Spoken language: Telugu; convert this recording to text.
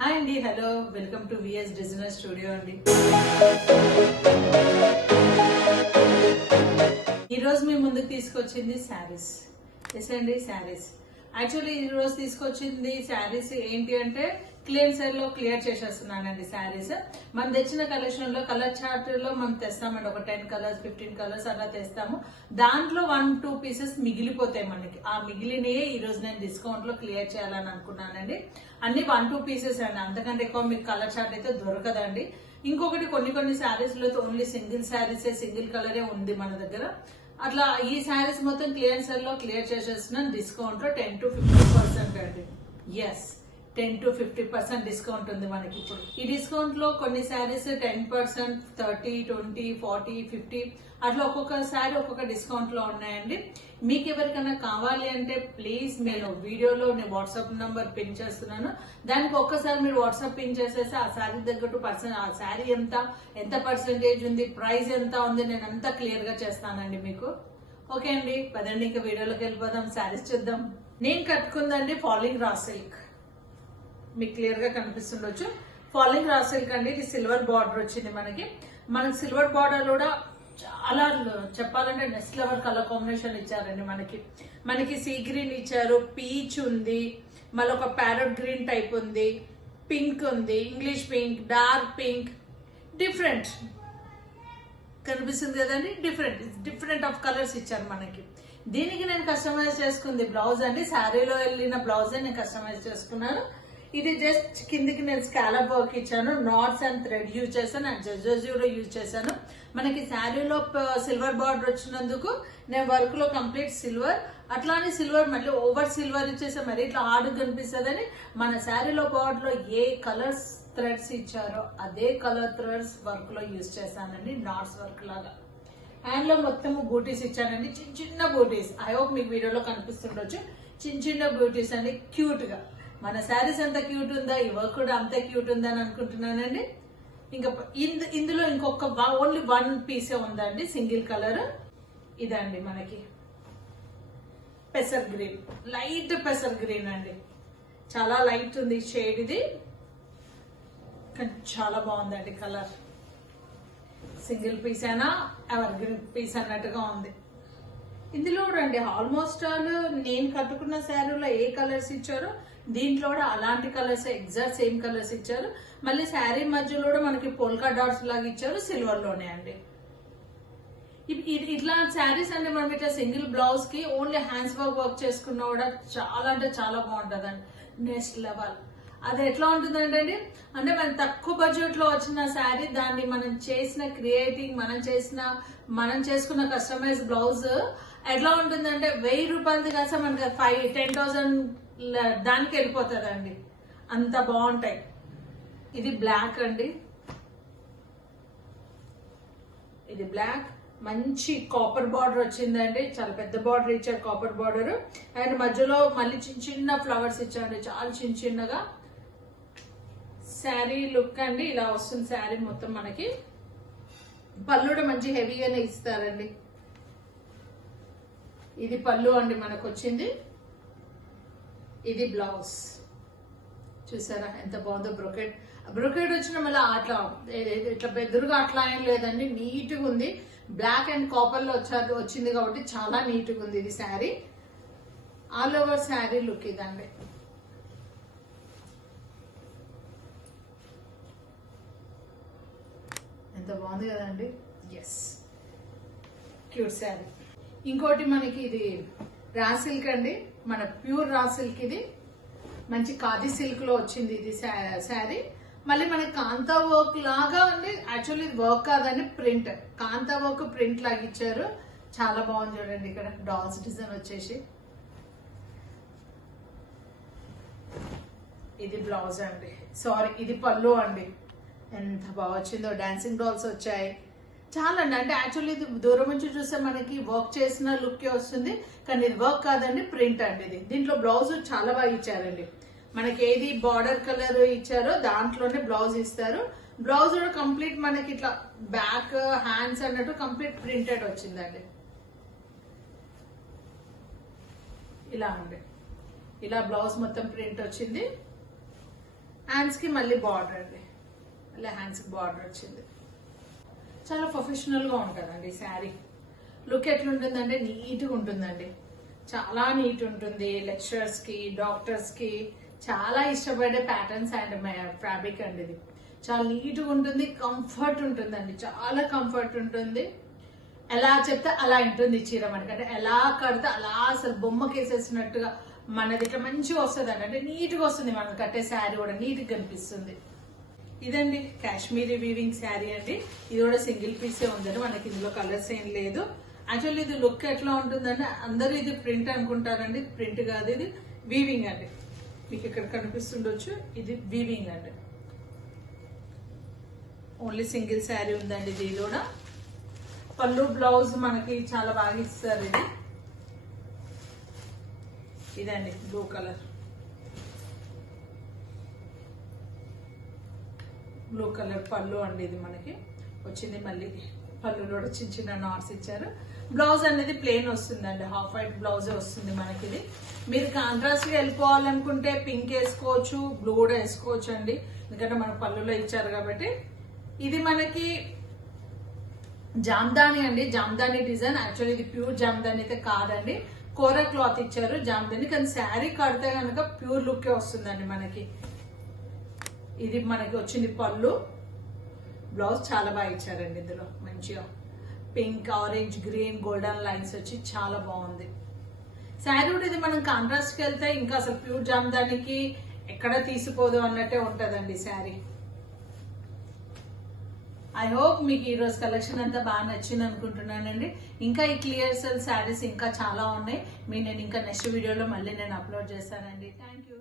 హాయ్ అండి, hello, welcome to VS designer studio అండి. ఈరోజు మీ ముందుకు తీసుకొచ్చింది శారీస్. ఎస్ అండి, శారీస్. యాక్చువల్లీ ఈరోజు తీసుకొచ్చింది శారీస్ ఏంటి అంటే క్లియర్ సేల్ లో క్లియర్ చేసేస్తున్నానండి శారీస్. మనం తెచ్చిన కలెక్షన్ లో కలర్ చార్ట్ లో మనం తెస్తామండి. ఒక 10 కలర్స్ 15 కలర్స్ అలా తెస్తాము. దాంట్లో 1-2 పీసెస్ మిగిలిపోతాయి మనకి. ఆ మిగిలినయే ఈ రోజు నేను డిస్కౌంట్ లో క్లియర్ చేయాలని అనుకున్నానండి. అన్ని 1-2 పీసెస్ అండి, అంతకంటే ఎక్కువ మీకు కలర్ చార్ట్ అయితే దొరకదండి. ఇంకొకటి కొన్ని శారీస్ లో ఓన్లీ సింగిల్ శారీసే, సింగిల్ కలరే ఉంది మన దగ్గర. అట్లా ఈ శారీస్ మొత్తం క్లియర్ సేల్ లో క్లియర్ చేసేస్తున్నాను డిస్కౌంట్ లో 10-50% అండి. ఎస్, 10-50% డిస్కౌంట్ ఉంది మనకి ఇప్పుడు. ఈ డిస్కౌంట్ లో కొన్ని శారీస్ 10%, 30, 20, 40, 50 అట్లా ఒక్కొక్క శారీ ఒక్కొక్క డిస్కౌంట్ లో ఉన్నాయండి. మీకు ఎవరికైనా కావాలి అంటే ప్లీజ్ నేను వీడియోలో నేను వాట్సాప్ నంబర్ పిన్ చేస్తున్నాను. దానికి ఒక్కసారి మీరు వాట్సాప్ పిన్ చేసేసి ఆ శారీ తగ్గట్టు ఆ శారీ ఎంత పర్సెంటేజ్ ఉంది, ప్రైస్ ఎంత ఉంది, నేను అంతా క్లియర్ గా చేస్తానండి మీకు. ఓకే అండి, పదండి ఇంకా వీడియోలోకి వెళ్ళిపోదాం. శారీస్ చూద్దాం. నేను కట్టుకుందండి ఫాలింగ్ రా సిల్క్. మీకు క్లియర్ గా కనిపిస్తుండొచ్చు. ఫాలింగ్ రా సిల్క్ అండి. ఇది సిల్వర్ బార్డర్ వచ్చింది మనకి సిల్వర్ బార్డర్ కూడా చాలా చెప్పాలంటే నెక్స్ట్ లెవెల్ కలర్ కాంబినేషన్ ఇచ్చారండి. మనకి సీ గ్రీన్ ఇచ్చారు, పీచ్ ఉంది, మళ్ళీ ఒక ప్యారెట్ గ్రీన్ టైప్ ఉంది, పింక్ ఉంది, English pink, dark pink, different కనిపిస్తుంది కదండి. డిఫరెంట్ ఆఫ్ కలర్స్ ఇచ్చారు మనకి. దీనికి నేను కస్టమైజ్ చేసుకుంది బ్లౌజ్ అండి. శారీలో వెళ్ళిన బ్లౌజ్ నేను కస్టమైజ్ చేసుకున్నాను. ఇది జస్ట్ కిందికి నేను స్కాలప్ వర్క్ ఇచ్చాను, నాట్స్ అండ్ థ్రెడ్ యూజ్ చేశాను, అండ్ జెజోజీ కూడా యూజ్ చేశాను. మనకి శారీలో సిల్వర్ బార్డర్ వచ్చినందుకు నేను వర్క్ లో కంప్లీట్ సిల్వర్, అట్లానే సిల్వర్ మళ్ళీ ఓవర్ సిల్వర్ ఇచ్చేసా. మరి ఇట్లా హార్డ్ కనిపిస్తుందని మన శారీలో బార్డర్ లో ఏ కలర్స్ థ్రెడ్స్ ఇచ్చారో అదే కలర్ థ్రెడ్స్ వర్క్ లో యూజ్ చేశానండి. నాట్స్ వర్క్ లాగా హ్యాండ్ లో మొత్తం బూటీస్ ఇచ్చానండి, చిన్న బూటీస్. ఐ హోప్ మీకు వీడియోలో కనిపిస్తుండొచ్చు. చిన్న బూటీస్ అండి, క్యూట్ గా. మన శారీస్ ఎంత క్యూట్ ఉందా, ఈ వర్క్ కూడా అంతే క్యూట్ ఉందా అని అనుకుంటున్నానండి. ఇంకా ఇందులో ఇంకొక ఓన్లీ 1 పీసే ఉందండి, సింగిల్ కలర్. ఇదండి మనకి పెసర్ గ్రీన్, లైట్ పెసర్ గ్రీన్ అండి. చాలా లైట్ ఉంది షేడ్ ఇది, కానీ చాలా బాగుందండి కలర్. సింగిల్ పీస్ అయినా ఎవర్ గ్రీన్ పీస్ అన్నట్టుగా ఉంది. ఇందులో కూడా అండి ఆల్మోస్ట్ ఆల్ నేను కట్టుకున్న శారీలో ఏ కలర్స్ ఇచ్చారో దీంట్లో కూడా అలాంటి కలర్స్, ఎగ్జాక్ట్ సేమ్ కలర్స్ ఇచ్చారు. మళ్ళీ శారీ మధ్యలో కూడా మనకి పోల్కా డాట్స్ లాగా ఇచ్చారు, సిల్వర్ లోనే అండి. ఇట్లా శారీస్ అంటే మనం ఇట్లా సింగిల్ బ్లౌజ్ కి ఓన్లీ హ్యాండ్స్ వర్క్ చేసుకున్నా కూడా చాలా అంటే చాలా బాగుంటది అండి. Next level. అది ఎట్లా ఉంటుందంటే అండి, అంటే మనం తక్కువ బడ్జెట్ లో వచ్చిన శారీ, దాన్ని మనం చేసిన క్రియేటింగ్, మనం చేసుకున్న కస్టమైజ్ బ్లౌజ్ ఎట్లా ఉంటుందంటే 1000 రూపాయలది కాస్త మనకి 10,000 దానికి వెళ్ళిపోతుంది అండి. అంత బాగుంటాయి. ఇది బ్లాక్ అండి, ఇది బ్లాక్. మంచి కాపర్ బార్డర్ వచ్చిందండి, చాలా పెద్ద బార్డర్ ఇచ్చారు, కాపర్ బార్డర్. అండ్ మధ్యలో మళ్ళీ చిన్న ఫ్లవర్స్ ఇచ్చారండి, చాలా చిన్నగా. శారీ లుక్ అండి ఇలా వస్తుంది. శారీ మొత్తం మనకి పళ్ళు కూడా మంచి హెవీగానే ఇస్తారండి. ఇది పళ్ళు అండి మనకు వచ్చింది. ఇది బ్లౌజ్. చూసారా ఎంత బాగుందో. బ్రొకెట్ వచ్చిన మళ్ళీ అట్లా ఇట్లా బెదురుగా అట్లా ఏం లేదండి, నీట్ గా ఉంది. బ్లాక్ అండ్ కాపర్ లో వచ్చింది కాబట్టి చాలా నీట్ గా ఉంది ఇది sari. All over sari look ఇదండి. ఎంత బాగుంది కదండి. Yes, cute sari. ఇంకోటి మనకి ఇది రా సిల్క్ అండి, మన ప్యూర్ రా సిల్క్. ఇది మంచి ఖాదీ సిల్క్ లో వచ్చింది ఇది శారీ. మళ్ళీ మనకి కాంతా వర్క్ లాగా ఉంది. యాక్చువల్లీ ఇది వర్క్ కాదండి, ప్రింట్. కాంతా వర్క్ ప్రింట్ లాగా ఇచ్చారు, చాలా బాగుంది చూడండి. ఇక్కడ డాల్స్ డిజైన్ వచ్చేసి. ఇది బ్లౌజ్ అండి, సారీ ఇది పళ్ళు అండి. ఎంత బాగా వచ్చిందో, డాన్సింగ్ డాల్స్ వచ్చాయి. చాలా అండి. అంటే యాక్చువల్లీ ఇది దూరం నుంచి చూస్తే మనకి వర్క్ చేసిన లుక్కే వస్తుంది, కానీ ఇది వర్క్ కాదండి, ప్రింట్ అండి ఇది. దీంట్లో బ్లౌజ్ చాలా బాగా ఇచ్చారండి. మనకి ఏది బార్డర్ కలర్ ఇచ్చారో దాంట్లోనే బ్లౌజ్ ఇస్తారు. బ్లౌజ్ కూడా కంప్లీట్ మనకి ఇట్లా బ్యాక్ హ్యాండ్స్ అన్నట్టు కంప్లీట్ ప్రింటెడ్ వచ్చిందండి. ఇలా అండి, ఇలా బ్లౌజ్ మొత్తం ప్రింట్ వచ్చింది. హ్యాండ్స్ కి మళ్ళీ బార్డర్ అండి, మళ్ళీ హ్యాండ్స్ కి బార్డర్ వచ్చింది. చాలా ప్రొఫెషనల్ గా ఉంటుందండి శారీ. లుక్ ఎట్లుంటుందంటే నీట్ గా ఉంటుందండి, చాలా నీట్ ఉంటుంది. లెక్చరర్స్ కి, డాక్టర్స్ కి చాలా ఇష్టపడే ప్యాటర్న్స్ అండ్ ఫ్యాబ్రిక్ అండి. ఇది చాలా నీట్ గా ఉంటుంది, కంఫర్ట్ ఉంటుందండి, చాలా కంఫర్ట్ ఉంటుంది. ఎలా చెప్తే అలా ఉంటుంది చీర మనకి, అంటే ఎలా కడితే అలా అసలు బొమ్మకేసేసినట్టుగా మనది ఇట్లా మంచిగా వస్తుంది అండి. అంటే నీట్ గా వస్తుంది మనకి కట్టే శారీ కూడా నీట్ గా కనిపిస్తుంది. ఇదండి కాశ్మీరీ వీవింగ్ శారీ అండి. ఇది కూడా సింగిల్ పీసే ఉందండి, మనకి ఇందులో కలర్స్ ఏం లేదు. యాక్చువల్లీ ఇది లుక్ ఎట్లా ఉంటుందంటే అందరూ ఇది ప్రింట్ అనుకుంటారండి, ప్రింట్ కాదు, ఇది వీవింగ్ అండి. మీకు ఇక్కడ కనిపిస్తుండొచ్చు, ఇది వీవింగ్ అండి. ఓన్లీ సింగిల్ శారీ ఉందండి. ఇది కూడా పళ్ళు బ్లౌజ్ మనకి చాలా బాగా ఇస్తారు. ఇది ఇదండి బ్లూ కలర్, బ్లూ కలర్ పళ్ళు అండి. ఇది మనకి వచ్చింది. మళ్ళీ పళ్ళులో కూడా చిన్న చిన్న నాట్స్ ఇచ్చారు. బ్లౌజ్ అనేది ప్లెయిన్ వస్తుందండి, హాఫ్ వైట్ బ్లౌజే వస్తుంది మనకి. ఇది మీరు కాంట్రాస్ట్ గా వెళ్ళిపోవాలనుకుంటే పింక్ వేసుకోవచ్చు, బ్లూ కూడా వేసుకోవచ్చు అండి, ఎందుకంటే మన పళ్ళులో ఇచ్చారు కాబట్టి. ఇది మనకి జామ్దాని అండి, జామ్దాని డిజైన్. యాక్చువల్లీ ఇది ప్యూర్ జామ్దాని అయితే కాదండి, కోరా క్లాత్ ఇచ్చారు జామ్దాని, కానీ శారీ కడితే కనుక ప్యూర్ లుక్ వస్తుందండి మనకి. ఇది మనకి వచ్చింది పళ్ళు, బ్లౌజ్ చాలా బాగా ఇచ్చారండి. ఇందులో మంచిగా pink, orange, green, golden lines వచ్చి చాలా బాగుంది శారీ కూడా. ఇది మనం కాంట్రాస్ట్ కి వెళ్తే ఇంకా అసలు ప్యూర్ జామ్దానికి ఎక్కడ తీసిపోదు అన్నట్టే ఉంటదండి శారీ. ఐ హోప్ మీకు ఈ రోజు కలెక్షన్ అంతా బాగా నచ్చింది అనుకుంటున్నానండి. ఇంకా ఈ క్లియర్ సెల్ శారీస్ ఇంకా చాలా ఉన్నాయి, నేను ఇంకా నెక్స్ట్ వీడియోలో మళ్ళీ నేను అప్లోడ్ చేస్తానండి. Thank you.